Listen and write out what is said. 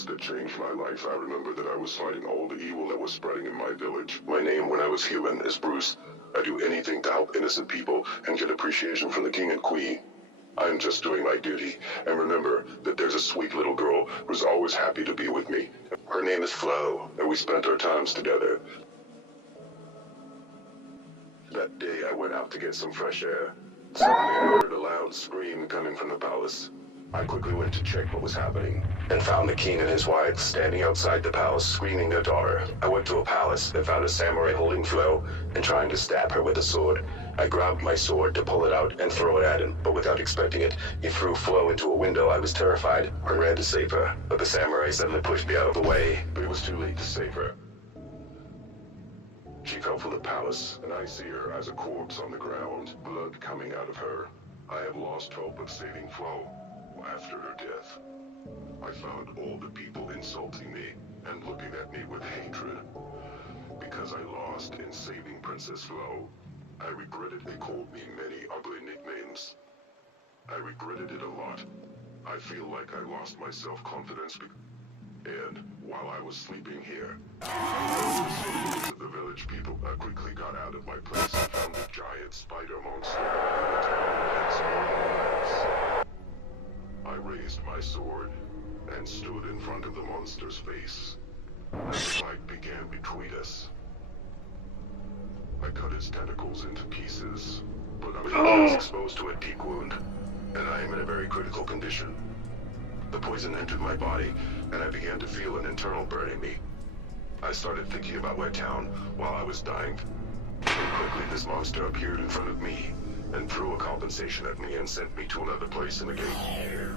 events that changed my life, I remember that I was fighting all the evil that was spreading in my village. My name when I was human is Bruce. I do anything to help innocent people and get appreciation from the king and queen. I'm just doing my duty, and remember that there's a sweet little girl who's always happy to be with me. Her name is Flo, and we spent our times together. That day I went out to get some fresh air. Suddenly I heard a loud scream coming from the palace. I quickly went to check what was happening, and found the king and his wife standing outside the palace screaming their daughter. I went to a palace and found a samurai holding Flo and trying to stab her with a sword. I grabbed my sword to pull it out and throw it at him, but without expecting it, he threw Flo into a window. I was terrified. I ran to save her, but the samurai suddenly pushed me out of the way. But it was too late to save her. She fell from the palace, and I see her as a corpse on the ground, blood coming out of her. I have lost hope of saving Flo. After her death, I found all the people insulting me and looking at me with hatred. Because I lost in saving Princess Flo, I regretted they called me many ugly nicknames. I regretted it a lot. I feel like I lost my self-confidence and while I was sleeping here, the village people quickly got out of my place and found a giant spider monster in the town had small. I raised my sword and stood in front of the monster's face. The fight began between us. I cut its tentacles into pieces, but I was exposed to a deep wound, and I am in a very critical condition. The poison entered my body, and I began to feel an internal burning me. I started thinking about my town while I was dying. And quickly this monster appeared in front of me, and threw a compensation at me and sent me to another place in the game.